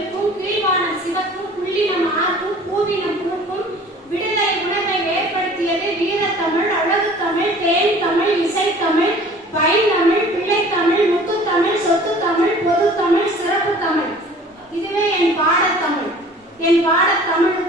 ஒளிக்கும் கீழ்வானம் சிவக்கும் புள்ளினம் ஆர்க்கும் பூவினம் பூக்கும் விடுதலை உணவை ஏற்படுத்தியது வீர தமிழ் அழகு தமிழ் தேன் தமிழ் இசைத்தமிழ் பயன்தமிழ் சொத்து தமிழ் பொது தமிழ் சிறப்பு தமிழ் இதுவே என் பாடத்தமிழ். என் பாடத்தமிழ்